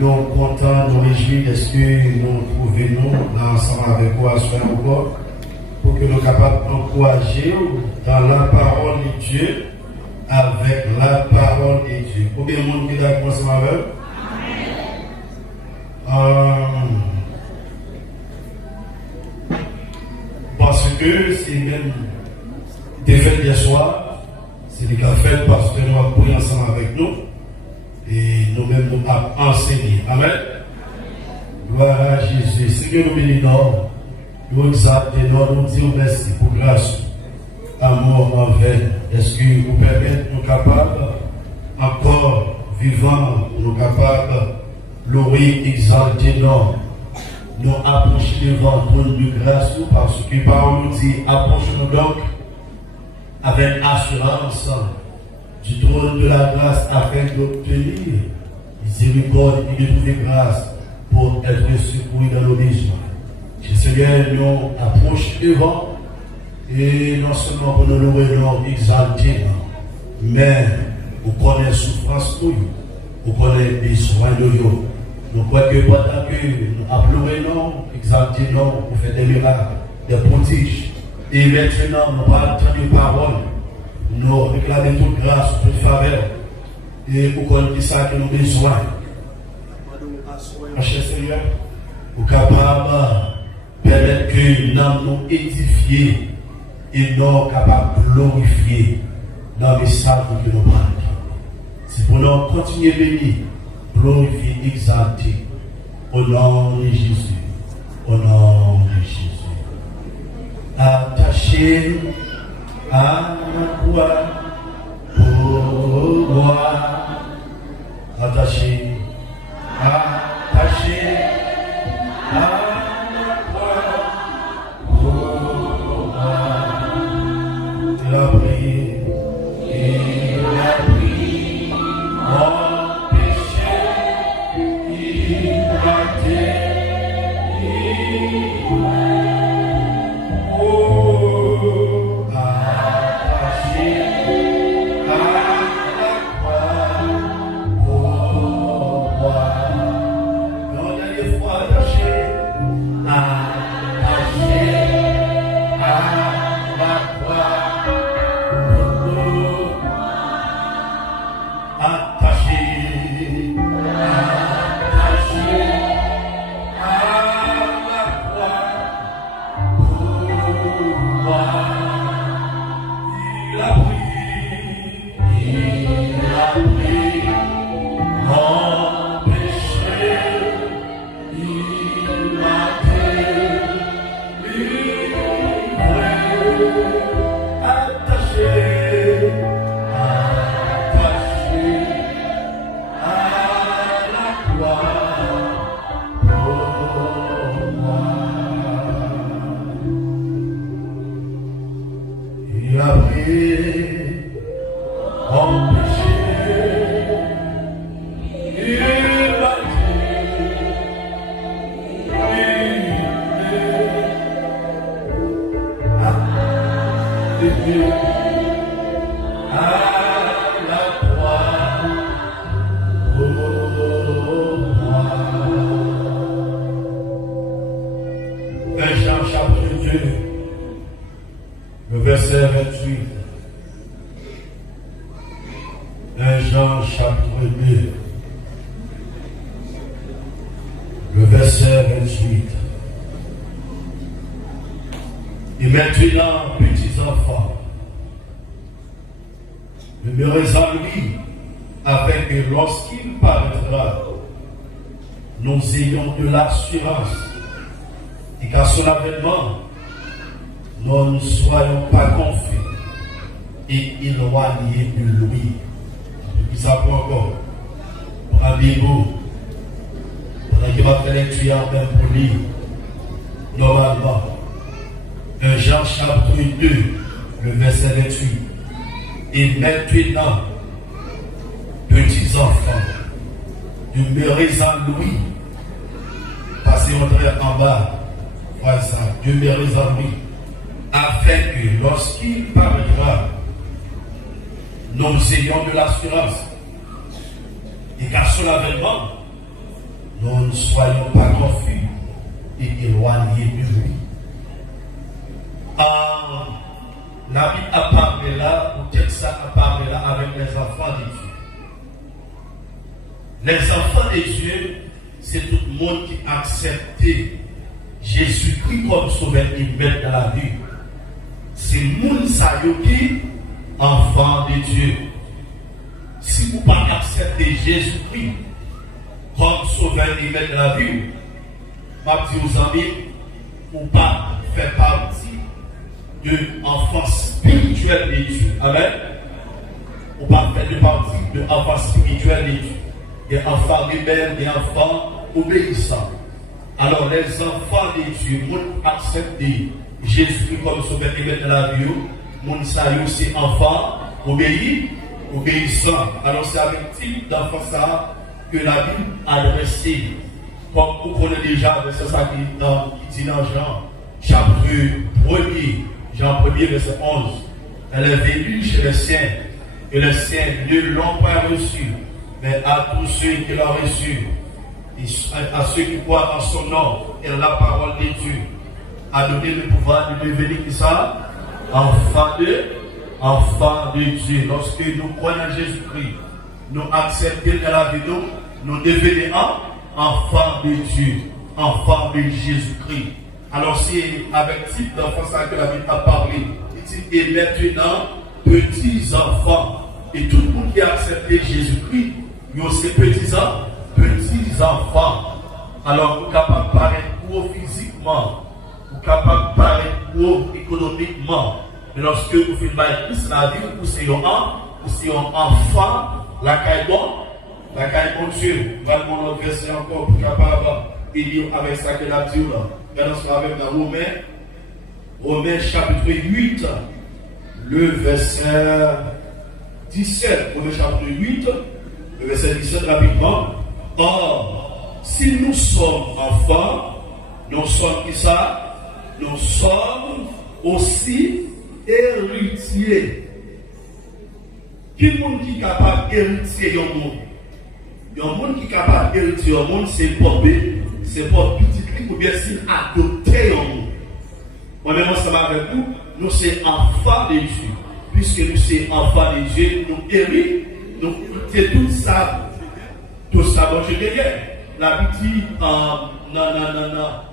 nous sommes contents, nous réjouis, est-ce que nous trouvons ensemble avec vous à ce faire encore, pour que nous soyons capables d'encourager dans la parole de Dieu, avec la parole de Dieu. Combien de monde qui est d'accord ensemble avec eux? Parce que c'est même des fêtes hier soir, c'est des fait parce que nous avons pris ensemble avec nous et nous-mêmes nous avons enseigné. Amen. Gloire à Jésus. Seigneur, nous bénissons, nous exaltons, nous disons merci pour grâce, amour envers. Est-ce que vous permettez nous capables, encore vivants, nous capables, louer, exalter, nous approcher devant le trône de grâce parce que parole nous dit approchons-nous donc avec assurance du trône de la grâce afin d'obtenir miséricorde et de trouver grâce pour être secouru dans nos besoins. Seigneur, nous approchons devant et non seulement pour nous louer, nous exalter, mais vous connaissez souffrance pour nous, vous connaissez les besoins de nous. Nous croyons que pendant que nous appelons, exaltons, nous faisons des miracles, des prodiges. Et maintenant, nous parlons de parole. Nous réclamons toute grâce, toute faveur. Et nous connaissons ça que nous avons besoin. Cher Seigneur, nous sommes capables de permettre que nous nous édifions et nous capables de glorifier dans le message que nous parlons. C'est pour nous continuer à bénir. Glorifié, exalté, au nom de Jésus, au nom de Jésus. Attaché à la croix pour moi, attaché à la croix pour moi. Il a pris, il a pris mon Et maintenant, petits enfants, demeurez en lui, afin que lorsqu'il paraîtra, nous ayons de l'assurance et qu'à son avènement, nous ne soyons pas confus et éloignés de lui. Puis ça prend encore. Rabbi-vous, pendant qu'il va faire lecture en même pour lui, normalement, 1 Jean chapitre 2, le verset 28. Et maintenant, petits enfants, demeurez en lui. Passez en bas. Voilà ça. Demeurez en lui. Afin que lorsqu'il paraîtra, nous ayons de l'assurance. Et qu'à son avènement, nous ne soyons pas confus et éloignés de lui. La Bible a parlé là, ou texte a parlé là avec les enfants de Dieu. Les enfants de Dieu, c'est tout le monde qui a accepté Jésus-Christ comme sauveur et maître dans la vie. C'est le monde qui enfant de Dieu. Si vous ne pas accepter Jésus-Christ comme sauveur et maître dans la vie, je dis aux amis, ou pas faire partie de l'enfant spirituel de Dieu. Amen. Ou pas faire de partie de l'enfant spirituel de Dieu. Des enfants rebelles, des enfants obéissants. Alors les enfants de Dieu, nous accepter Jésus-Christ comme sauveur et maître de la vie, nous sommes aussi enfants obéissants. Alors c'est avec type d'enfant ça que la Bible a adressé. Comme vous connaissez déjà, c'est ça qui dit dans Jean, chapitre 1er, Jean 1er, verset 11. Elle est venue chez les siens, et les siens ne l'ont pas reçu, mais à tous ceux qui l'ont reçu, à ceux qui croient en son nom, et la parole de Dieu, a donné le pouvoir de devenir qui ça? Enfant de Dieu. Lorsque nous croyons en Jésus-Christ, nous acceptons dans la vie, nous devenons enfants de Dieu, enfants de Jésus-Christ. Alors c'est avec type d'enfant ça que la Bible a parlé. Il dit, et maintenant, petits enfants. Et tout le monde qui a accepté Jésus-Christ, nous ces petits enfants. Alors vous êtes capable de paraître gros physiquement, vous êtes capable de paraître gros économiquement. Mais lorsque vous faites la vie, vous êtes un enfant, la caille bon Dieu. Nous allons mon verset encore pour capable de lire avec ça que la dit là. Maintenant, avec dans Romains chapitre 8, le verset 17. Romains chapitre 8, le verset 17 rapidement. Or, si nous sommes enfants, nous sommes qui ça? Nous sommes aussi héritiers. Qui est le monde qui est capable d'hériter le monde? Il y a un monde qui est capable d'hériter le monde, c'est pas petit ou bien c'est adopté le monde. Moi-même, ensemble avec vous, nous sommes enfants de Dieu. Puisque nous sommes enfants de Dieu, nous héritons, nous héritons tout ça. Tout ça, bon, je dirais. La Bible dit dans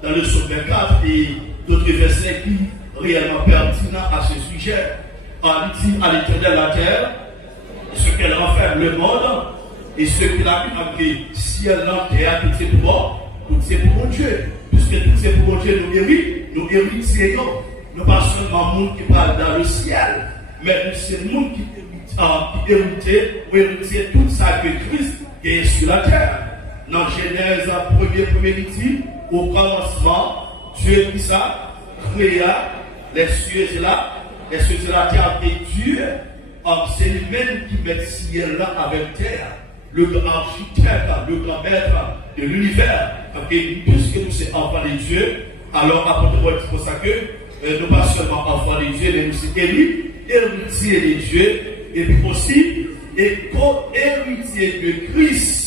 le psaume 24 et d'autres versets qui réellement pertinents à ce sujet. On dit à l'Éternel la terre, ce qu'elle renferme le monde, et ce qu'il a dit, si elle l'enterre, tout c'est pour mon Dieu. Puisque tout c'est pour mon Dieu, nous héritons. Nous pas seulement le monde qui parle dans le ciel, mais c'est le monde qui hérite tout ça que Christ est sur la terre. Dans Genèse, premier dit, au commencement, Dieu qui ça, créa les cieux et la terre, et Dieu, c'est lui-même qui met le ciel là avec terre, le grand architecte, le grand maître de l'univers. Puisque nous sommes enfants de Dieu, alors apôtre c'est pour ça que nous pas seulement enfants de Dieu, mais nous sommes héritiers de Dieu, et puis aussi, et co-héritiers de Christ.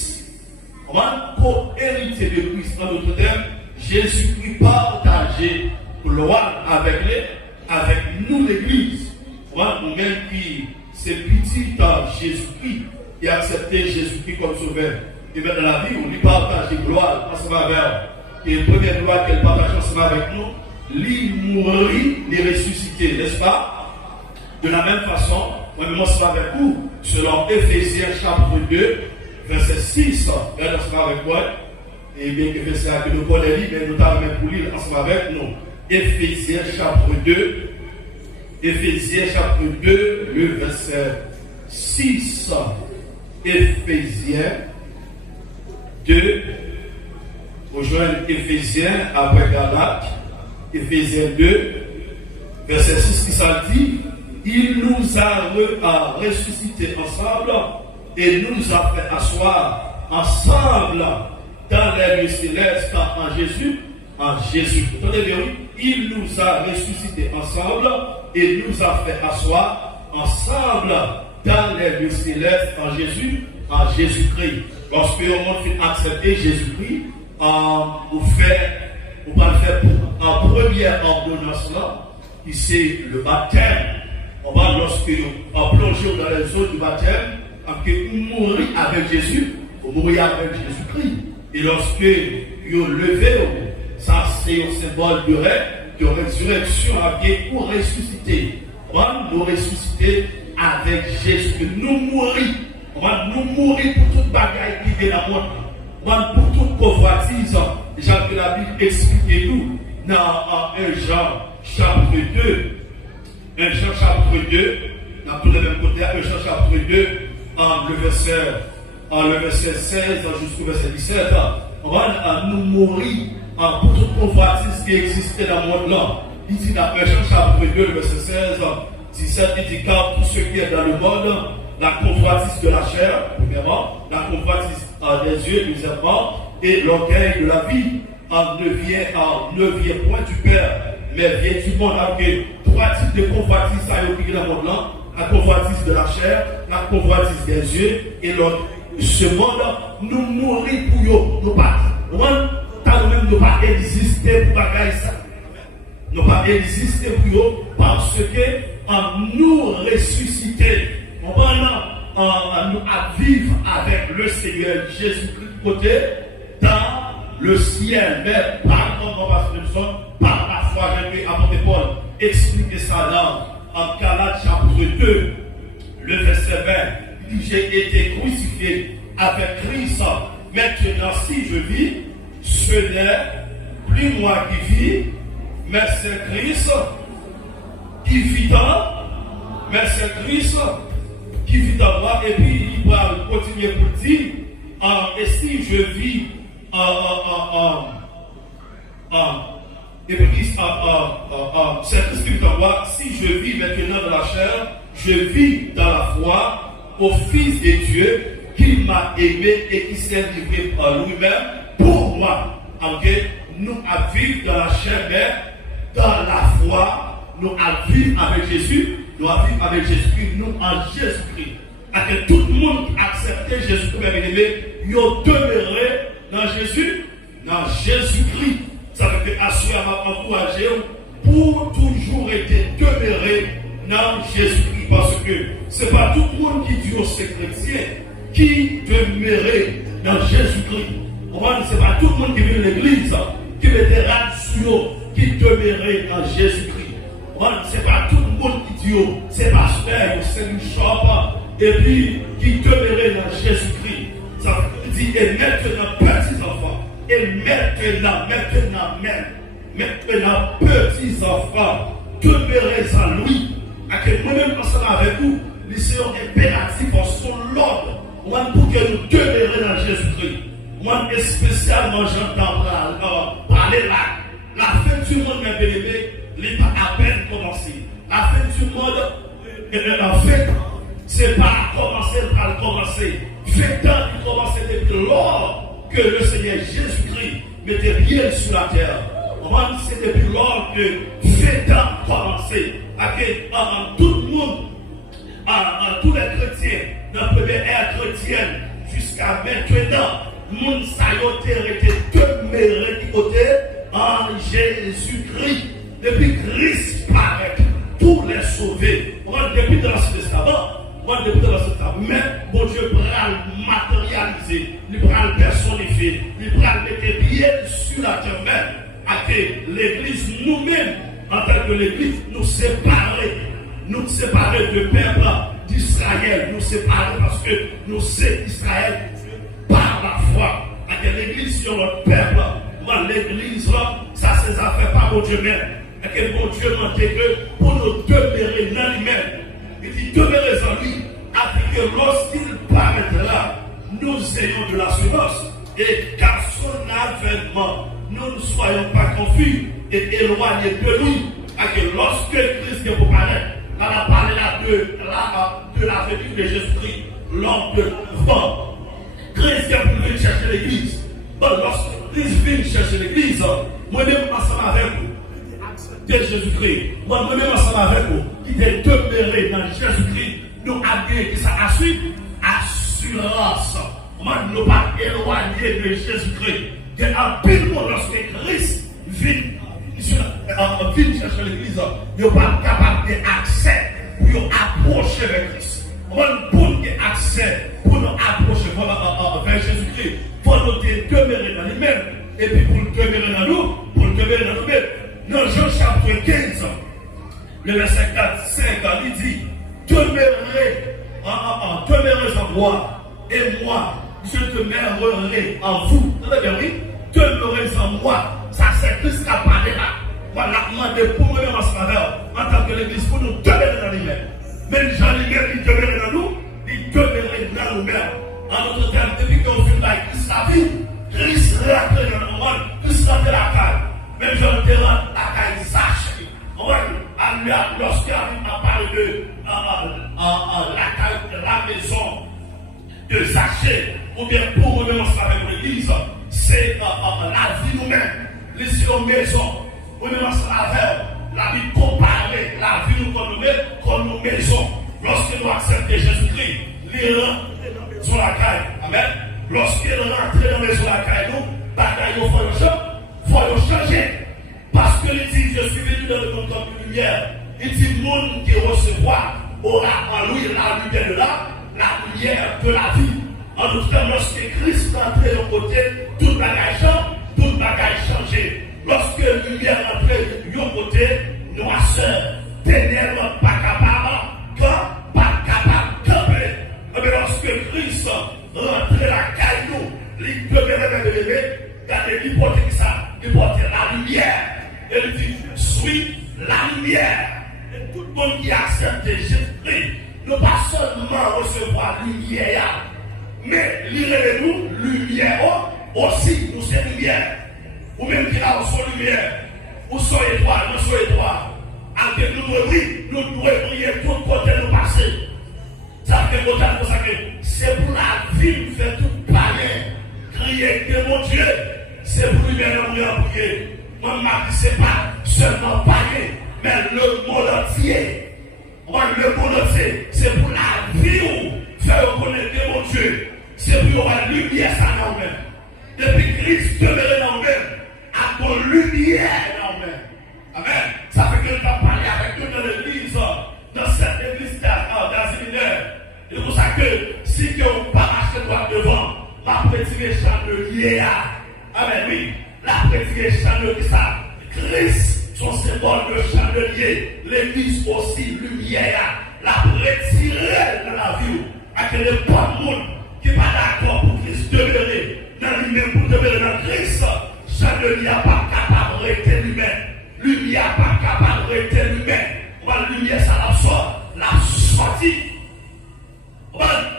Co-héritier de Christ, en d'autres termes, Jésus-Christ partageait gloire avec nous l'église. Nous-mêmes qui c'est petit Jésus-Christ et accepter Jésus-Christ comme sauveur. Et bien dans la vie, on lui partage gloire ensemble avec nous. Et la première gloire qu'elle partage ensemble avec nous, lui mourir, lui ressusciter, n'est-ce pas? De la même façon, moi-même ensemble avec vous, selon Éphésiens chapitre 2, verset 6, regardez ensemble avec moi. Et bien que verset que nous connaissons, mais nous t'avons pour lire ensemble avec nous. Éphésiens chapitre 2, le verset 6. Éphésiens 2, rejoindre Éphésiens après Galates, Éphésiens 2, verset 6 qui ça dit, il nous a ressuscités ensemble et nous a fait asseoir ensemble dans les lieux célestes en Jésus. Attendez bien, il nous a ressuscités ensemble et nous a fait asseoir ensemble dans les lieux célestes en Jésus-Christ. lorsque le monde fait accepter Jésus-Christ, on va faire en première ordonnance là, qui c'est le baptême. On va, lorsque on plonge dans les eaux du baptême, on mourit avec Jésus, on mourit avec Jésus-Christ. Et lorsque vous levez, ça c'est un symbole de résurrection avec pour ressusciter. On va nous ressusciter avec Jésus. Nous mourir. On va nous mourir pour toute bagaille qui vient dans le monde. On va pour toute convoitise. Déjà que la Bible explique nous dans 1 Jean chapitre 2. 1 Jean chapitre 2. Dans tous les mêmes côtés, 1 Jean chapitre 2, le verset 16 jusqu'au verset 17. On va nous mourir pour toute convoitise qui existait dans le monde là. Il dit dans 1 Jean chapitre 2, le verset 16, 17, il dit car tout ce qui est dans le monde, la convoitise de la chair, premièrement, la convoitise des yeux, deuxièmement, et l'orgueil de la vie ne vient point du Père, mais vient du monde. Avec trois types de convoitise à l'opinion dans le monde là, la convoitise de la chair, la convoitise des yeux, et ce monde, nous mourir pour eux, nous pas. Nous ne pas exister pour bagaille ça. Nous pas exister pour eux parce que nous ressusciter. On va nous vivre avec le Seigneur Jésus-Christ côté dans le ciel. Mais par la foi, j'ai pu apporter Paul expliquer ça dans Galates chapitre 2, le verset 20. Il dit j'ai été crucifié avec Christ. Maintenant, si je vis, ce n'est plus moi qui vis, mais c'est Christ qui vit dans, mais c'est Christ qui vit dans moi. Et puis il va continuer pour dire, et si je vis et puis c'est Christ qui vit dans moi, si je vis maintenant dans la chair, je vis dans la foi au Fils de Dieu qui m'a aimé et qui s'est livré par lui-même pour moi. Okay? Nous à vivre dans la chair, mais dans la foi, nous à vivre avec Jésus, nous à vivre avec Jésus-Christ, nous en Jésus-Christ. Que tout le monde accepte Jésus-Christ, bien aimé, ils demeuré dans Jésus, dans Jésus-Christ. Ça veut dire assurer à m'encourager pour toujours être demeuré dans Jésus-Christ. Parce que ce n'est pas tout le monde qui dit aux chrétiens qui demeurait dans Jésus-Christ. Ce n'est pas tout le monde qui vient de l'église qui mettait ratio qui demeurait dans Jésus-Christ. Ce n'est pas tout le monde qui dit c'est pasteur, c'est une shop et puis qui demeurait dans Jésus-Christ. Ça veut dire et maintenant petits enfants et maintenant petits enfants demeurez en lui. À que nous-mêmes ensemble avec vous, nous sommes impératifs en son l'ordre. Pour que nous demeurions dans Jésus-Christ. Moi, spécialement, j'entends parler là. La fin du monde, mes bien-aimés, n'est pas à peine commencé. La fin du monde, en fait, c'est pas commencer par le commencer. Fait temps qu'il commençait depuis lors que le Seigneur Jésus-Christ mettait pied sur la terre. C'est depuis lors que fait temps commencé. Tout le monde, tous les chrétiens, dans la première ère chrétienne, jusqu'à maintenant, monde sailloté était demeuré du côté en Jésus-Christ. Depuis Christ paraît, tous les sauvés. Depuis dans l'Ancien Testament, mais bon Dieu va le matérialiser, il va le personnifier, il va le mettre bien sur la terre même. À que l'Église nous-mêmes, en tant que l'Église, nous séparer de peuple d'Israël, nous séparer parce que nous sommes Israël par la foi. À que l'Église sur notre peuple, l'Église, ça c'est affaires par mon Dieu même. À que mon Dieu m'a dit que pour nous demeurer dans lui-même, il dit demeurez en lui, afin que lorsqu'il paraîtra, nous ayons de l'assurance et qu'à son avènement, nous ne soyons pas confus et éloignés de lui. À que lorsque Christ vient pour paraître, on a parlé là de la venue de Jésus-Christ, l'homme de l'enfant. Christ vient pour venir chercher l'église. Bon, lorsque Christ vient chercher l'église, moi-même ensemble avec vous, de Jésus-Christ, moi-même ensemble avec vous, qui est demeuré dans Jésus-Christ, nous avons ça assurance. nous ne pas éloigner de Jésus-Christ. Il y a un pile monde lorsque Christ vient chercher l'église, il n'est pas capable d'accès pour approcher vers Christ. On a accès pour nous approcher vers Jésus-Christ. Il faut nous demeurer dans lui-même. Et puis pour demeurer dans nous, pour demeurer dans nous-mêmes. Dans Jean chapitre 15, le verset 4, 5, il dit demeurez en moi, et moi, je demeurerai en vous. Vous avez bien, oui? Demeurez en moi. Ça, c'est Christ qui a parlé là. Voilà, demandé pour nous en tant que l'église, pour nous demeurer dans lui-même. Même Jean lui-même, il demeurait dans nous, il demeurait dans nous-mêmes. En d'autres termes, depuis qu'on fait la Christ la vie, Christ rentre dans le monde, Christ rentre la caille. Même Jean le la caille sache. Lorsqu'il a parlé de la maison de Zachée, ou bien pour nous avec l'église, c'est la vie nous-mêmes, les maisons, nous nous avec la vie comparée, la vie nous comme nos maisons. Lorsque nous acceptons Jésus-Christ, les rentrent sur la caille. Amen. Lorsqu'ils rentrent dans la maison de la caille, nous, bataille, il faut changer. Parce que il dit, je suis venu dans le monde comme une lumière. Il dit, le monde qui recevra aura en lui la lumière de la lumière de la vie. En d'autres termes, lorsque Christ rentre de l'autre côté, tout bagage changé. Lorsque la lumière rentre de l'autre côté, noirceur, ténèbres, pas capable, pas capable de camper. Mais lorsque Christ rentre la caille, nous, il demeurait regardez, il porte ça, il porte la lumière. Et il dit, je suis la lumière. Et tout le monde qui accepte Jésus-Christ, ne pas seulement recevoir la lumière, mais lirez-nous, lumière aussi, nous sommes lumière. Ou même qui a reçu lumière, ou soyez étoile, nous soyons étoile. Avec nous devons prier tout côté nous passer. Ça fait pour ça que c'est pour la vie, faire tout parler, crier que mon Dieu, c'est pour lui bien prier. Mon mari, ce n'est pas seulement parler, mais le monde entier. Le monde entier, c'est pour la vie, faire reconnaître mon Dieu. C'est pour la lumière, ça dans nous-mêmes. Depuis Christ demeure dans nous-mêmes, à ton lumière dans nous-mêmes. Amen. Ça fait que nous avons parlé avec nous dans l'église, dans cette église d'Aziminaire. C'est pour ça que si on ne pas marcher droit devant, la petite chandelier. Amen, oui. La petite chandelier, ça. Christ, son symbole de chandelier. L'église aussi, lumière. La retirer dans la vie. À que les pas de monde qui n'est pas d'accord pour Christ demeurer dans lui-même, pour demeurer dans Christ. Chandelier n'est pas capable de rester lui-même. Lumière n'est pas capable de rester lui-même. La lumière, ça la sortie.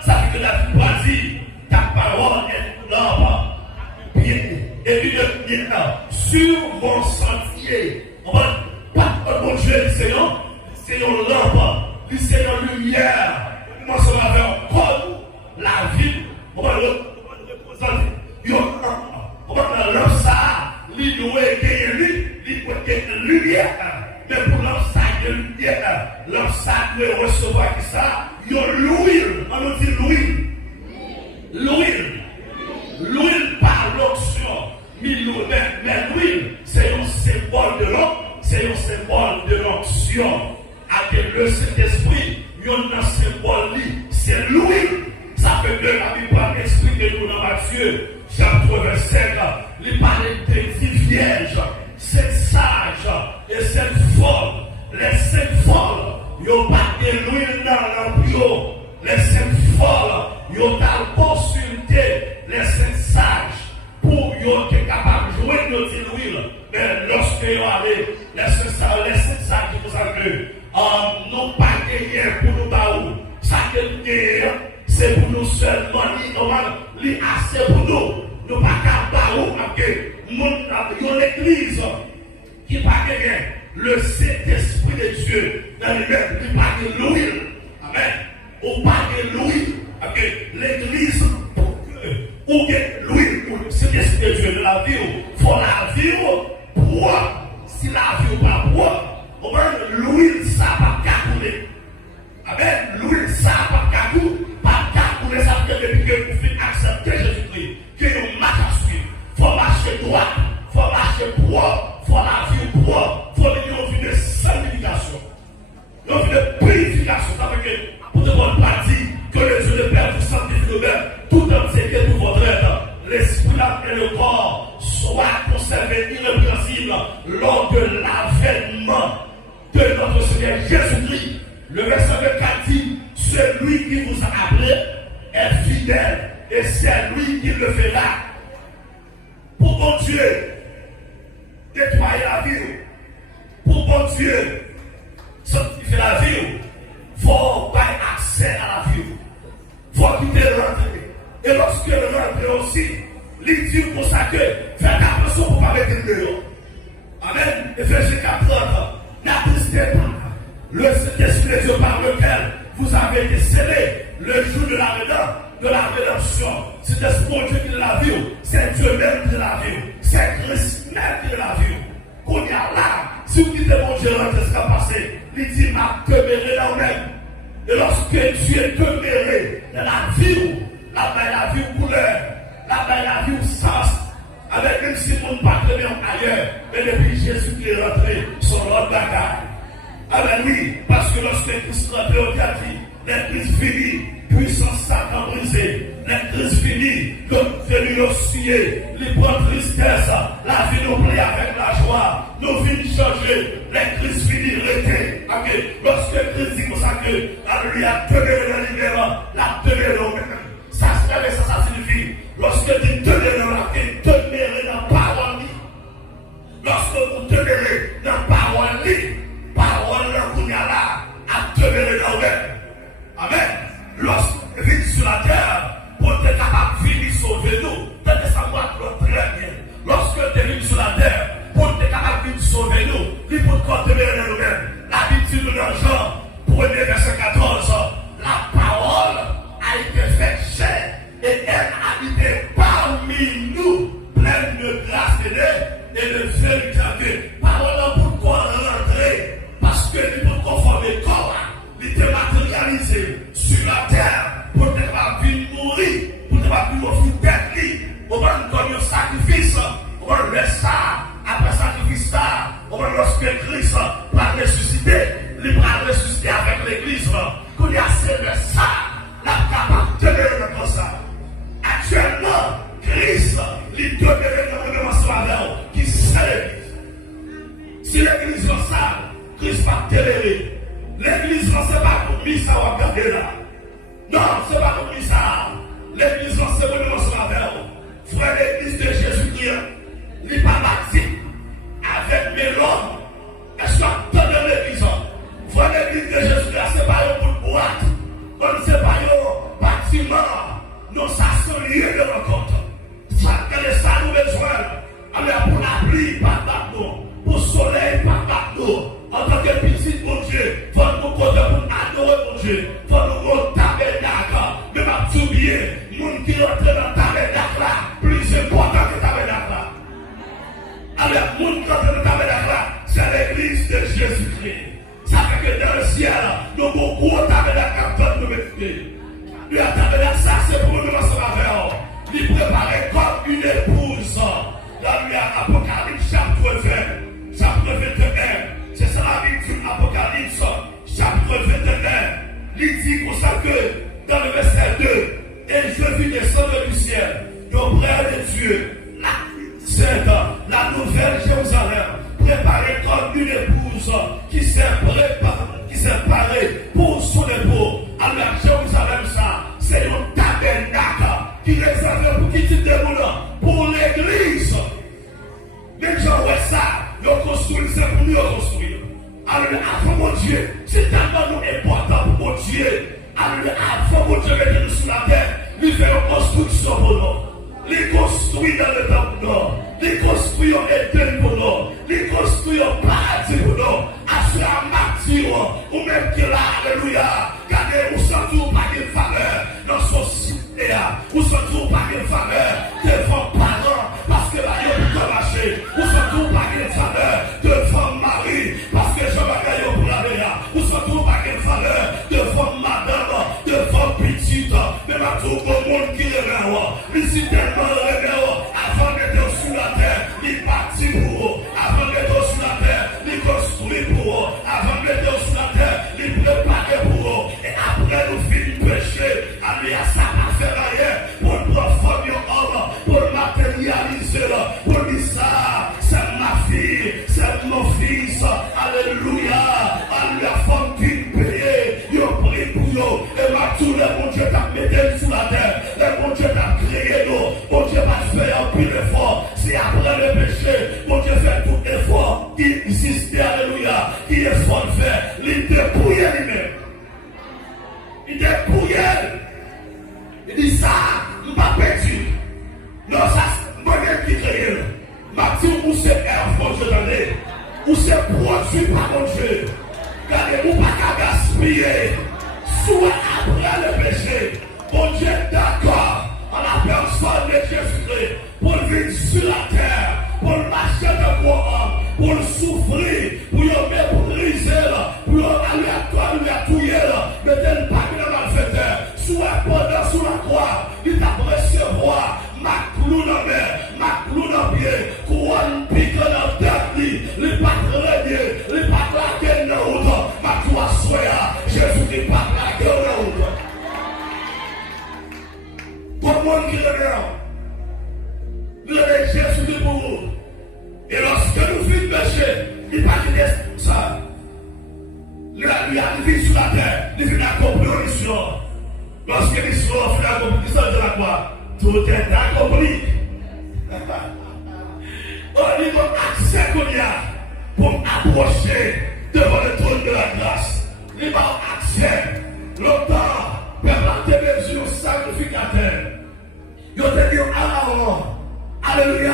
Ça fait que la vie, ta parole est là, bien, et bien, sur mon sentier. Pas mon Dieu, Seigneur, lampe, le Seigneur lumière. Moi, ça va faire comme la vie. On va le représenter. On va faire ça, l'idoué, lumière. Mais pour l'ensemble de lumière, l'ensemble de recevoir ça, il y a l'huile. On nous dit l'huile. L'huile par l'onction. Mais l'huile, c'est un symbole de l'onction. C'est un symbole de l'onction. Avec le Saint-Esprit, il y a un symbole, c'est l'huile. Ça fait que la Bible explique nous dans Matthieu, chapitre 27, il parle des 10 vierges, 7 sages et 7 folles. Les 7 folles, ils n'ont pas de l'huile dans l'emploi. Les 7 folles, ils ont consulté les 7 sages pour qu'ils être capables de jouer notre l'huile. Mais lorsqu'ils ont allé, les 7 sages, vous savez, n'ont pas gagné pour nous baou. Ça c'est pour nous seulement, li assez pour nous. Nous pas qu'à baou, parce que nous avons l'église qui pas gagné le Saint-Esprit de Dieu dans lui-même, qui pas de l'huile. Amen. Ou pas de l'huile, parce que l'église, ou que l'huile, le Saint-Esprit de Dieu de la vie, il faut la vie pour. Si la vie n'est pas pour, l'huile, ça va pas couler. Amen. L'huile, ça va pas couler. Pas couler, ça veut dire que vous faites accepter marcher droit, il faut marcher propre, il faut la vie propre, il faut une vie de sanctification, une vie de purification. Pour te voir pratique, que le Dieu de Père vous sanctifie nous-mêmes, tout entier que tout votre être, l'esprit, l'âme et le corps soient conservés irrépréhensibles lors de l'avènement de notre Seigneur Jésus-Christ. Le verset 24 dit, celui qui vous a appelé est fidèle et c'est lui qui le fera. Pour mon Dieu, nettoyer la vie. Pour mon Dieu, sanctifier la vie. Il faut avoir accès à la vie. Il faut quitter l'entrée. Et lorsque l'entrée aussi, il dit pour ça que faites attention pour ne pas mettre le dehors. Amen. Éphésiens 4:30. N'attristez pas le Saint-Esprit de Dieu par lequel vous avez été scellés le jour de la rédemption. C'est mon Dieu qui est de la vie. C'est Dieu même qui est de la vie. C'est Christ même qui est de la vie. Qu'on y a là, si vous quittez mon Dieu, qu'est-ce qui va passer? Il dit, m'a demeuré dans même. Et lorsque tu es demeuré dans la vie, là-bas la vie couleur, là-bas la vie sens, avec même si mon pas très bien ailleurs, mais depuis Jésus qui est rentré, son autre bagaille. Amen, oui, parce que lorsque Christ est rentré au théâtre, l'Église finie, puissance Satan brisée, l'Église finie, comme venu osciller, les bonnes tristesses, la vie nous plie avec la joie, nous vîmes changer, l'Église finie, l'été. Ok, lorsque Christ dit comme ça que, alléluia, tenez le libérant, la tenez le même. Ça signifie, lorsque tu tenez dans la vie, tenez dans la parole, lorsque vous tenez dans la parole, parole qu'on y a là, à tenir dans le même. Amen. Lorsque vous vivez sur la terre, pour être capable de vivre sauver nous, peut-être que ça va très bien. Lorsque tu vis sur la terre, pour être capable de vivre sauver nous, il faut te tenir dans le même. La Bible nous dans Jean, 1er verset 14, la parole a été faite chair et elle a habité parmi nous, pleine de grâce et de vérité. Parole pourquoi rentrer? Parce que nous pouvons conformer le corps, il était matérialisé sur la terre pour ne pas vivre mourir, pour ne pas vivre offrir tête. On va nous donner un sacrifice, on va le ça, après sacrifice ça, on va lorsque Christ va ressusciter, il va ressusciter avec l'église, qu'on y a servi ça, la capable de tenir comme ça. Actuellement, Christ, il donne le même qui sait l'église. Si l'église est ça, Christ va télé. L'église, ce n'est pas pour lui, ça va regarder là. Non, ce n'est pas pour lui, ça. L'église, c'est pour nous, ça va. Frère, l'église de Jésus-Christ, il n'est pas bâti avec mélone. Est-ce qu'on donne l'église? Frère, l'église de Jésus-Christ, ce n'est pas pour le boîte. On ne sait pas un bâtiment. Non, ça sont liés de rencontre. Ça, quel est ça, nous besoin? Alors, pour la pluie, pas de nous. Pour le soleil, pas de nous. En tant que petit, mon Dieu, faut nous compter pour adorer mon Dieu. Faut nous monter tabernacle. Même à tout bien, moun qui rentre dans le tabernacle là, plus important que le tabernacle là. Alors, moun qui rentre dans le tabernacle là, c'est l'église de Jésus-Christ. Ça fait que dans le ciel, nous avons un gros tabernacle à nous mettre. Le tabernacle, ça, c'est pour nous ensemble avec eux. Il préparait comme une épouse. Dans l'Apocalypse, chapitre 20, chapitre 21. C'est ça la Bible de l'Apocalypse, chapitre 21. Il dit comme ça que, dans le verset 2, et je vis descendre du ciel, d'auprès de Dieu, la nouvelle Jérusalem, préparée comme une épouse qui s'est préparée pour son époux. Alors Jérusalem, ça, c'est un tabernacle qui est réservé pour qui type de monde? Pour l'église. Les gens voient ça, ils construisent, c'est pour nous construire. Alors avant mon Dieu, c'est tellement important pour mon Dieu. Alors avant mon Dieu, mettez-nous sur la terre, il fait une construction pour nous. Il construit dans le temps pour nous. Il construit en Éden pour nous. Il construit en paradis pour nous. Assuré à martyr, ou même qui là, alléluia. Regardez, où sont tous pas de faveur dans son société. Où sont tous pas de faveur devant parents, parce que là, il y a beaucoup marché. Où sont tous pas de faveur devant mari, parce que je vais gagner pour la vie. Où sont tous pas de faveur devant madame, devant petite. Même à tout le monde qui est là, ici tellement réveillé, avant d'être sur la terre. pile d'effort. Si après le péché, mon Dieu fait tout effort qui existe, alléluia, qui est fort de faire, il dépouille lui-même. Il dépouille. Il dit ça, je ne suis pas perdu. Non, ça, moi-même qui crée. Ma dit, où c'est mon Dieu donné, où c'est produit par mon Dieu. Gardez-vous pas qu'à gaspiller. Soit après le péché, mon Dieu est d'accord à la personne de Jésus-Christ pour vivre sur la terre, pour marcher de moi, pour souffrir, pour le mépriser, pour lui attouiller, mais tel pas que le malfaiteur. Soit pendant sous la croix, il t'a recevoir ma clou dans la main, ma clou dans le pied, couronne pique dans le tête, les pattes renier, les pattes laquer dans la route, ma croix soya, Jésus qui pas laquer dans la route. Tout le monde qui regarde, Jésus qui pour vous. Et lorsque nous vivons péché, il pas qu'il est ça. Il arrive sur la terre, il vient accomplir l'histoire. Lorsque l'histoire fait l'accomplir de la croix, tout est accompli. On y a accès qu'on y a pour m'approcher devant le trône de la grâce. Il m'a accès. Longtemps, peuple a été mesure sacrificateur. Il a été dit Aaron. Alléluia.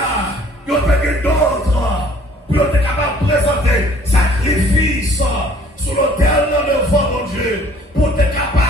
Il a été d'autres. Pour être capable de présenter sacrifice sur l'autel devant mon Dieu. Pour être capable,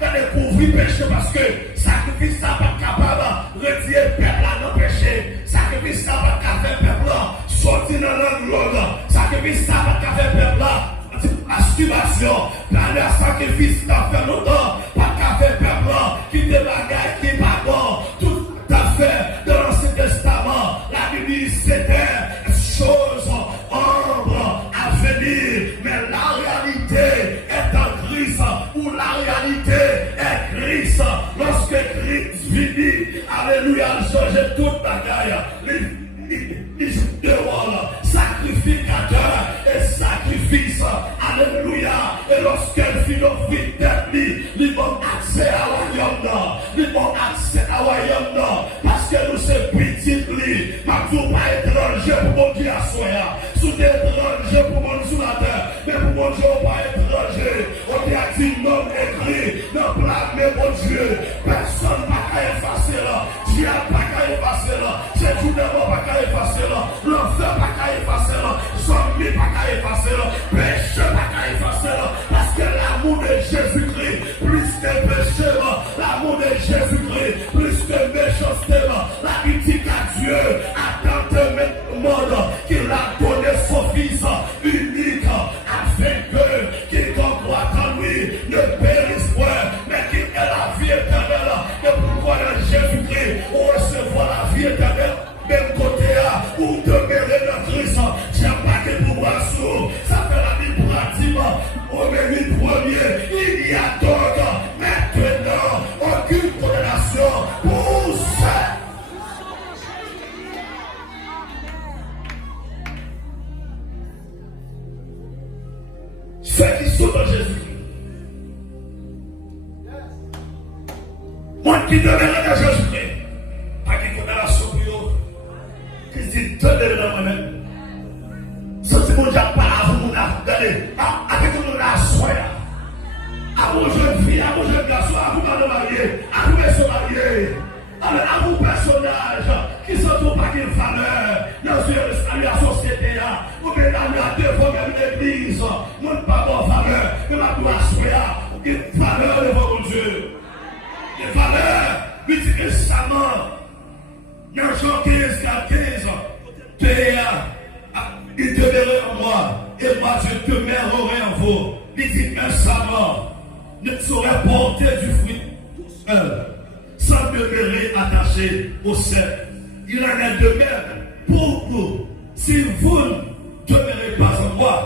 de découvrir le péché parce que sacrifice ça pas capable de retirer le peuple dans le péché. Sacrifice ça pas capable de faire peuple sortir dans l'autre. Sacrifice ça pas capable de faire peuple masturbation. Dans le sacrifice ça fait longtemps. Pas capable de faire peuple qui te bagaille qui pas bon. Tout à fait dans l'Ancien Testament. La Bible c'était chose ombre à venir. Mais la réalité est en Christ. Où la réalité est Christ. Lorsque Christ vit, alléluia, change toute bagaille. Il dehors, sacrificateur et sacrifice. Alléluia. Et lorsqu'elle finit vite d'être ils ont accès à royaume. Ils ont accès à royaume. Parce que nous sommes petits. Ma tout pas étranger pour mon Dieu à soi. Sous étranger pour mon sous la terre. Mais pour mon Dieu, pas étranger. On dit à dit non écrit. Non blâmer mon Dieu. Personne n'a qu'à effacer là. Dieu n'a pas qu'à effacer là. C'est tout d'abord pas qu'à effacer là. L'enfer pas qu'à effacer là. Zombie pas qu'à effacer là. Péché pas qu'à effacer là. Parce que l'amour de Jésus-Christ, plus que péché là. L'amour de Jésus-Christ, plus que méchanceté là. La critique à Dieu a tant aimé le monde qu'il a donné son Fils unique afin que quiconque croit en lui ne périsse point, mais qu'il ait la vie éternelle. Et pourquoi dans Jésus-Christ on recevra la vie éternelle? Même côté où demeurer dans Christ, j'ai pas que pour moi sourd. Ça fait la vie pratiquement au mérite premier. Il y a donc maintenant aucune condamnation pour ça. Ceux qui sont dans Jésus-Christ. Moi qui demeure dans Jésus-Christ. Pas de condamnation pour eux. Christ donne dans moi-même. Si mon Dieu parle, vous m'avez donné. Avec tout le monde à soi. À vos jeunes filles, à vos jeunes garçons, à vous madame mariés, à vous messieurs mariés. À vos personnages qui sont tout pas de valeur dans la société. Vous mettez à devant même l'église. Nous ne pas de valeur. Mais ma gloire soit une valeur devant mon Dieu. Une valeur. Mais c'est récemment. Dans Jean 15, 15, il demeurait en moi, et moi je demeurerai en vous. Il dit un savant ne saurait porter du fruit tout seul, sans demeurer attaché au cercle. Il en est de même pour vous. Si vous ne demeurez pas en moi,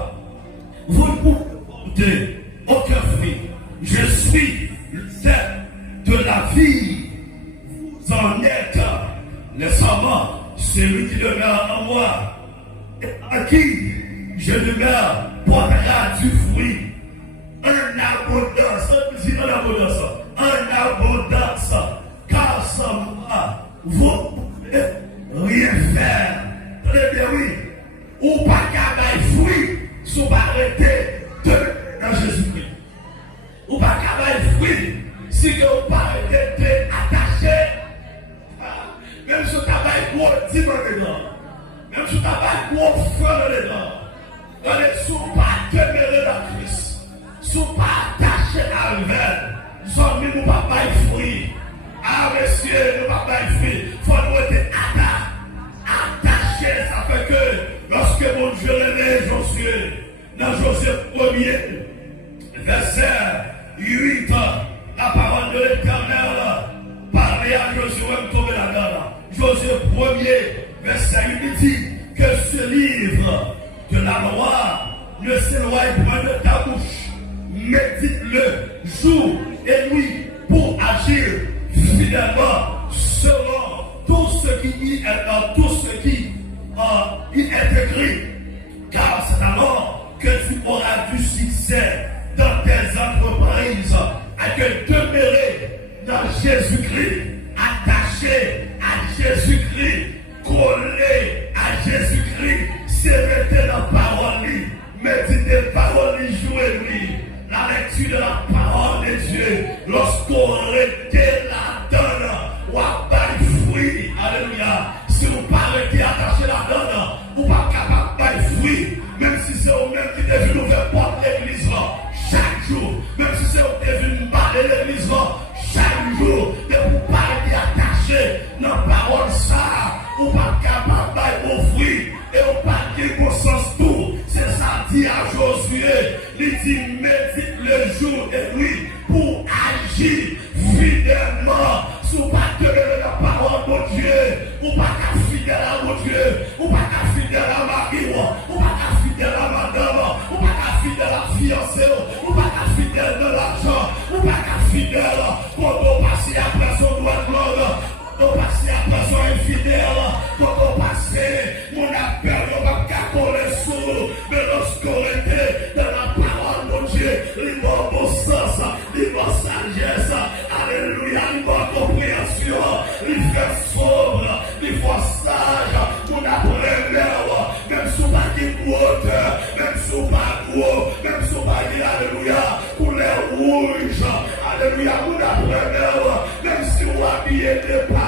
vous ne pouvez porter aucun fruit. Je suis le cercle de la vie. Vous en êtes les savants, celui qui demeure en moi, à qui je demeure, portera du fruit. En abondance, car sans moi, vous rien faire. Très bien, oui. Ou pas qu'à fruit, si on va arrêter de dans Jésus-Christ. Ou pas qu'à fruit, si on va arrêter attaché. Même si on va gros dimanche dedans. Même si on va gros frère dedans. On est sous pas demeurer dans Christ. Sous pas attaché à l'envers. Nous sommes nous pas fruit. Ah, messieurs, nous pas fruit. Faut nous être attachés. Ça fait que lorsque mon Dieu l'aimait Josué, dans Josué 1er, verset 8, la parole de l'Éternel parlait à Josué, tomber là-dedans. Josué 1er, verset 8 dit que ce livre de la loi ne s'éloigne point de ta bouche. Médite-le jour et nuit pour agir fidèlement selon tout ce qui y est écrit. Car c'est alors que tu auras du succès dans tes entreprises et que demeurer dans Jésus-Christ, attaché à Jésus-Christ, collé à Jésus-Christ, c'est mettre la parole, méditer la parole jour et nuit. La lecture de la parole de Dieu, lorsqu'on arrêtait la donne, ou à bail fruit, alléluia. Si vous ne pas arrêter attacher la donne, vous ne pas capable de bail fruit, même si c'est vous-même qui devez nous faire porter l'église chaque jour, même si c'est vous qui devez nous parler l'église chaque jour, et vous ne pas arrêter attaché dans la parole ça, vous ne pas capable de bail fruit, et vous ne pas dire qu'on sens tout. C'est ça dit à Josué, il dit médite le jour et nuit pour agir fidèlement. Si vous ne pas demeurer la parole de Dieu, ou pas qu'à fidèle à mon Dieu, ou pas qu'à fidèle à Marie, ou pas qu'à fidèle à madame, ou pas qu'à fidèle à fiancé, ou pas qu'à fidèle de l'argent, ou pas qu'à fidèle quand on passe après son droit de l'ordre, quand on passe après son infidèle, quand on passe mon appel, on va capoler sous, mais lorsqu'on était dans la parole de Dieu, il va au bon sens, il va sagesse, alléluia, il va compréhension, il fait sobre, il fait sage, mon appreneur, même si on va dire gros, même si on va gros, même si on va dire alléluia, couleur rouge, alléluia, mon appreneur, même si on va habiller des parents,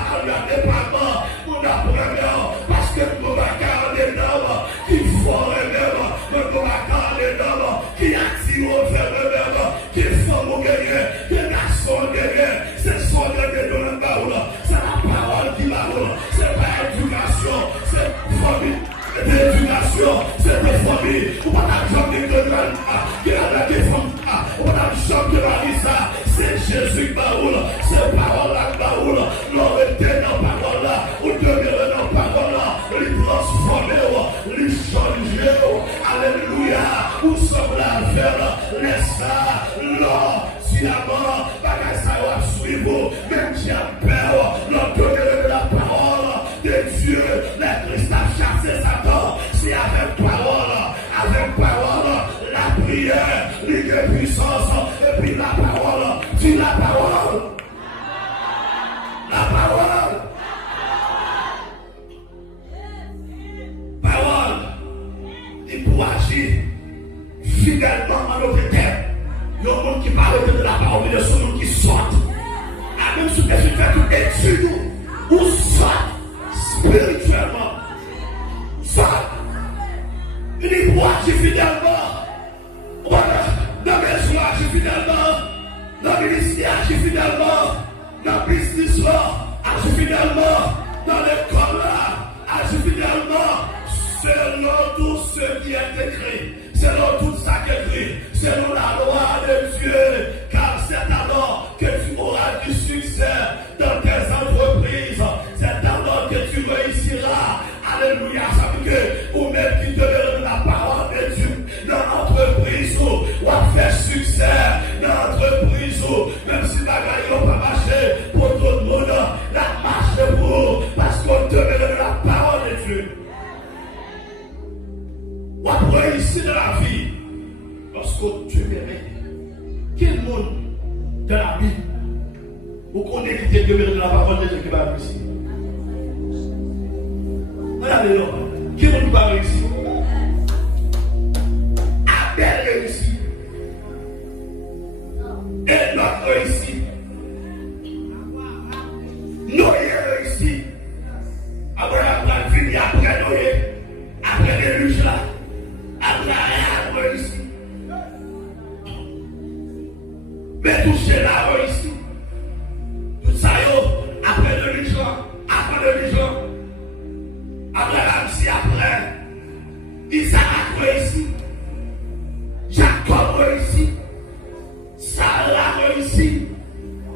mon appreneur, parce que nous va garder l'homme qui fort l'homme, nous va garder l'homme qui attire au faire l'homme, qui fort au guerrier, qui garçon guerrier, c'est son guerrier de la baoule, c'est la parole qui baoule, c'est pas éducation, c'est famille, c'est éducation, c'est des familles, ou pas d'argent de grande, qui a la défense, ou pas d'argent de la lisa, c'est Jésus baoule, c'est parole la baoule, l'homme était dans parole là, ou demeurer dans parole là, les transformer, les changer, alléluia, où sommes la vers, laisse ça, l'or, finalement, bagage ça va suivre, même si à peur, l'homme donner la parole de Dieu, les Christ a chassé Satan, c'est avec parole, la prière, les puissance, et puis la parole, dis la parole. La parole. Parole. Il pour agir fidèlement à notre terre. Il y a un monde qui parle de la parole, mais il y a un monde qui sort. Même si tu fais tout étude, ou sort spirituellement. Sort. Il pour agir fidèlement. Voilà. Dans mes soins, agir fidèlement. Dans le ministère, agir fidèlement. Dans le business là, agis fidèlement. Dans l'école là, agis fidèlement. Selon tout ce qui est écrit, selon tout ça qui est écrit, selon la loi de Dieu, car c'est alors que tu auras du succès dans tes entreprises, c'est alors que tu réussiras. Alléluia, ça veut dire que ou même qui te donne la parole de Dieu dans l'entreprise, ou à faire succès dans l'entreprise, même si la gagne n'a pas marché pour tout le monde, la marche pour, parce qu'on te donne la parole de Dieu. Ou après ici dans la vie, lorsqu'on te mérite, quel monde dans la vie, ou qu'on est qui te demande la parole de Dieu qui va ici? aller là. Qui ne peut pas réussir? Abel réussit. Et l'autre réussit. Noé réussit. Abraham fini après Noé. Après les ruches là. Abraham réussit. Mais tout cela réussit. Tout ça, après le ruche là. Après le ruche là. Abraham si après. Isaac réussit. Jacob réussit. Sarah réussit.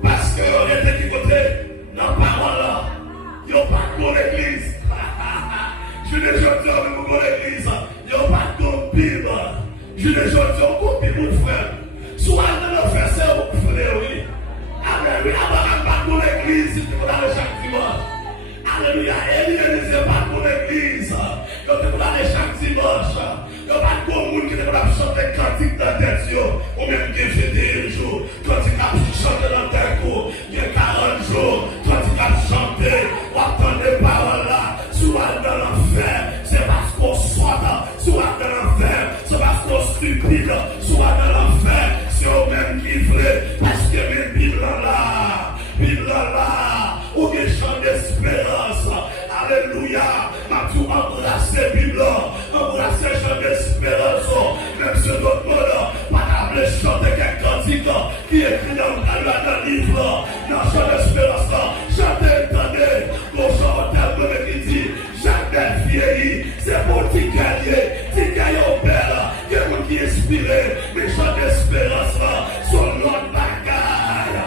Parce qu'on était du côté dans la parole là. Ils n'ont pas de l'église. Je ne dis pas pour l'église. Ils n'ont pas de Bible. Je ne dis pas pour mon frère. Soit dans le fait, c'est au frère, oui. Alléluia. Abraham pas pour l'église. Il faut aller chaque dimanche. Alléluia. Élie n'est pas pour l'église. Donc il faut aller chaque dimanche. Il n'y a pas de monde qui ne peut pas chanter cantique dans la tête. Ou même qui fait des jours. Quand il a chanté dans ta cour, il y a 40 jours. Quand il a chanté, on entend des paroles là. Soit dans l'enfer, c'est parce qu'on soit soit dans l'enfer, c'est parce qu'on stupide. Soit dans l'enfer, c'est au même qui veut. Parce que mes Bible là, ou des chants d'espérance. Alléluia. M'a tout embrassé Bible, embrassé chant d'espérance. Même ce d'autres mots, pas d'appeler chanter quelques cantiques qui écrit dans le livre, dans chant d'espérance. Chantez, entendez, mon chant terme qui dit, jamais vieilli, c'est pour t'y au père, qui est pour qui inspirer, mais chant d'espérance, son l'autre bagaille,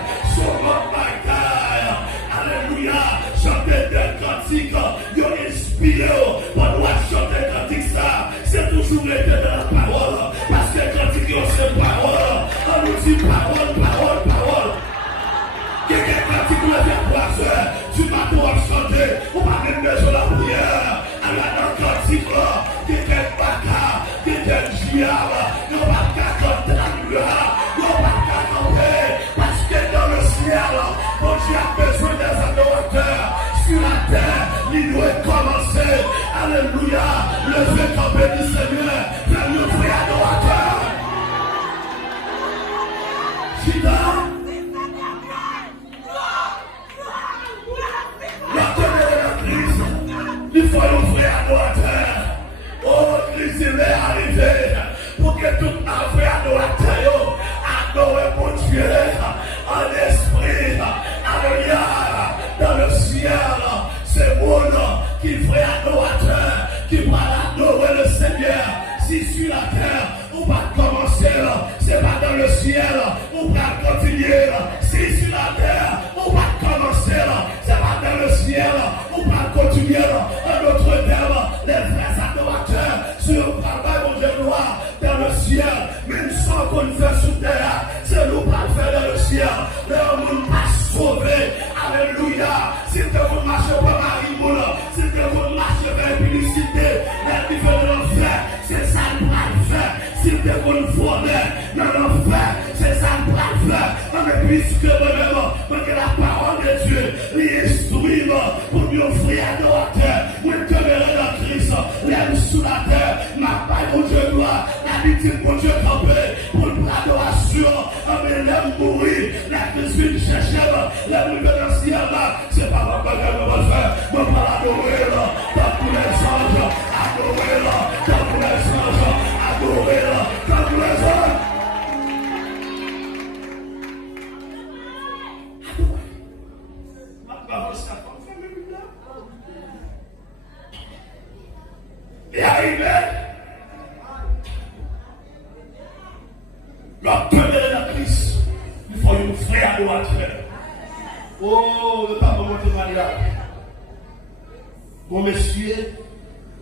alléluia, chantez des cantiques, ils ont inspiré, pour nous chanter des cantiques ça, c'est toujours été dans la parole, parce que les cantiques c'est parole, on nous dit parole. Quelqu'un cantique nous fait 3 heures, tu vas pouvoir chanter, on va même besoin de la prière, alors dans le cantique là, quelqu'un baka, quelqu'un giaba, nous pas qu'à canter la gloire, nous pas qu'à canter, parce que dans le ciel, mon Dieu a besoin des adorateurs, sur la terre, il doit commencer, alléluia, le fait camper du Seigneur, vers le vrai adorateur. Chita. Il faut un vrai adorateur. Oh, Christ il est arrivé pour que tout un vrai adorateur adore mon Dieu en esprit. Alléluia. Dans le ciel, c'est mon qui est vrai adorateur qui va adorer le Seigneur. Si sur la terre, on va commencer, c'est pas dans le ciel, on va continuer. Si sur la terre, on va commencer, c'est pas dans le ciel, on va continuer. En d'autres termes, les vrais adorateurs sur le travail au Dieu noir dans le ciel, même sans qu'on fait sous terre, c'est nous pas faire dans le ciel. Le monde pas sauvé. Alléluia. Si tu veux marcher par Marie-Moule, si tu veux marcher vers l'unicité, les niveaux de l'enfer, c'est ça le bras de fer. Si tu veux voler dans l'enfer, c'est ça le bras de fer. Mais puisque vraiment, parce que la parole de Dieu, l'instruit pour nous offrir adorateur, nous demeurer dans Christ, l'aime sous la terre, ma paille mon Dieu gloire, la victime mon Dieu campé, pour l'adoration, mais l'aime mourir, la Christ chercher, l'aime dans le ciel là, c'est pas ma bagarre que je vais faire, mais pas l'adorer là, dans tous les anges, adorer là, dans tous les anges, adorer là, dans tous les anges. Et arrivé, l'obtenir de la Christ, il faut une vraie adorateur. Oh, le papa Montemariac. Bon monsieur,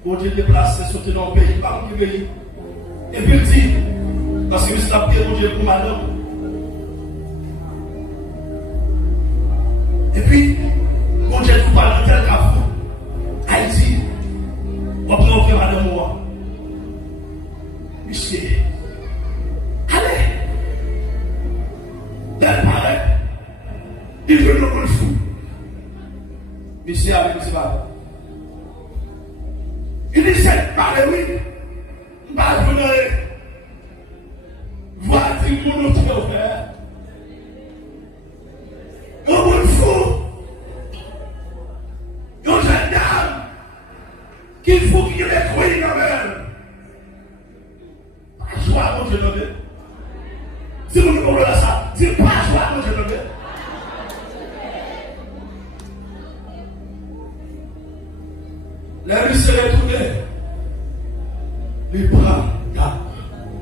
bon Dieu déplacé, sauté dans le pays, par le pays. Et puis il dit, parce que c'est la prière mon Dieu pour madame. Et puis, mon Dieu nous parle de tel café. Haïti, on prend au madame moi. Monsieur, allez, tel paraît, il veut nous le fou. Monsieur, avec nous, c'est pas. Il dit, c'est pas oui. Pas vous voici pour nous faire. On vous fout. Il y a une jeune dame qu'il faut qu'il ait croyé quand même. Pas joie, mon Dieu, non. Si vous nous comprenez ça, c'est pas joie, mon Dieu, non. La vie s'est retournée. Les bras,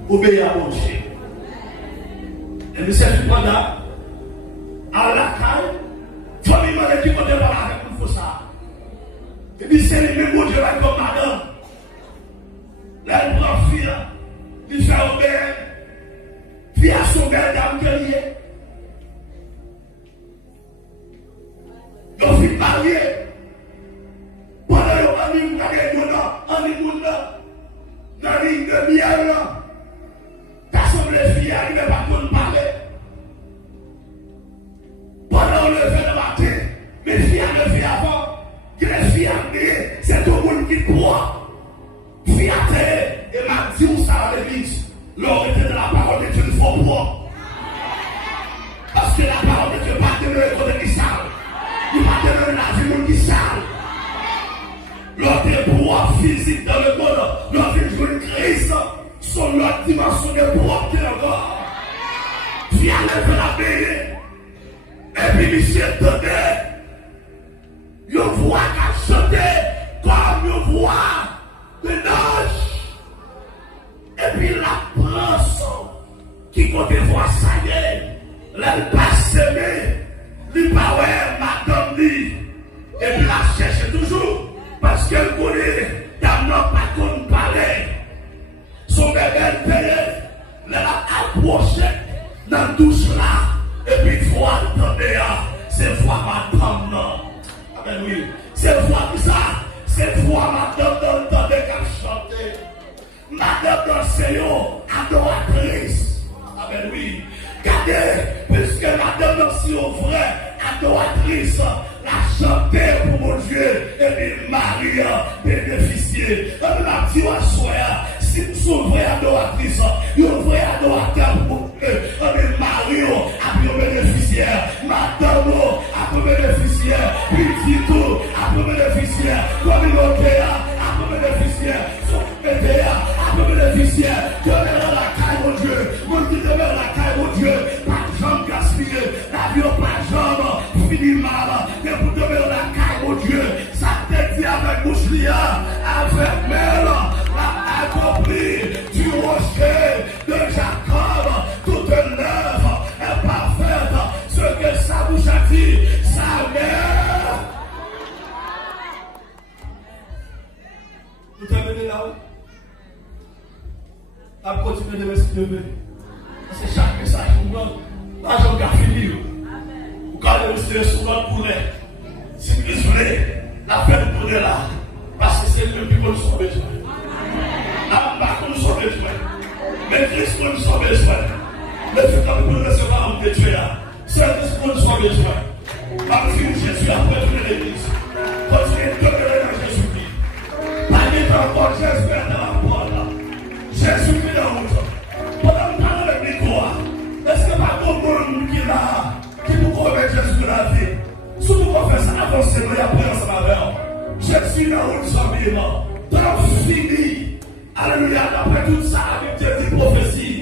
obéir à mon Dieu. Et monsieur Fipanda, à la caille, famille m'a dit qu'on est pas avec nous pour ça. Et puis c'est le même Dieu comme madame. Là, elle prend fille, il fait obéir. Fille à son belle dame qui est. Donc, il marié. Pendant que nous avons dans la ligne de miel, personne ne filles n'arrivait pas pour nous parler. Pendant le lever de matin, mes filles ont levé avant. Que les filles ont dit, c'est tout le monde qui croit. Filles à terre, et m'a dit où ça à l'église. L'homme était de la parole de Dieu, il faut croire. Parce que la parole de Dieu n'est pas demeurée comme qui sale. Il n'est pas demeurée la vie monde qui sale. L'autre pouvoir physique dans le monde, l'autre une crise, son autre dimension de pouvoir qui est encore. Viens lever la paix. Et puis, monsieur, tenez, je vois qu'à chanter comme je vois de nage. Et puis, la France qui compte voir ça y est, elle passe s'aimer, lui parle, madame dit, et puis la cherche toujours. Parce qu'elle connaît, t'as pas qu'on parler. Son bébé payé, elle a approché dans tout cela. Et puis, il faut attendre, c'est voir madame, non. Amen, oui. C'est voir ça, c'est voir madame dans le qu'elle chanter. Madame dans le Seigneur, adoratrice. Amen, oui. Regardez, puisque madame dans le Seigneur, vrai, adoratrice. La chanter pour mon Dieu et puis Marie bénéficier. La dit à soi, si nous sommes vrais adoratrices, nous sommes vrais adorateurs pour mon Dieu. Et puis Marie a pu bénéficiaire, Madame a pu bénéficiaire, puis Tito a pu bénéficiaire, communauté a pu bénéficiaire, société a pu bénéficiaire. Demeure la caille, mon Dieu, mon Dieu demeure la caille, mon Dieu, pas de jambes gaspillées, l'avion pas de jambes, fini mal. Pour demeurer la caille, mon Dieu, ça t'a dit avec Mouslia, avec Mel, l'a accompli du rocher de Jacob, toute l'œuvre est parfaite, ce que sa bouche a dit, sa mère. Vous terminez là-haut? La continuer de m'exprimer. C'est chaque message pour moi. Pas j'en garde fini. Vous gardez le sur votre poulet. Si vous voulez, la fête pour là, parce que c'est le plus que nous sommes besoin. La marque que nous sommes besoin. Mais Christ que nous sommes besoin. Le fait que nous recevons de Dieu, c'est Christ que nous sommes besoin. Par le Jésus a prévenu l'église. Continuez de demeurer dans Jésus-Christ. Pas de encore Jésus dans la porte. Jésus-Christ dans la route. Pendant que nous parlons de micro, est-ce que pas tout le monde qui est là, qui vous remet Jésus dans la vie? Si vous pouvez faire ça, avancez, mais après, ensemble avec je suis dans une famille, dans fini. Alléluia, d'après tout ça, avec des prophéties.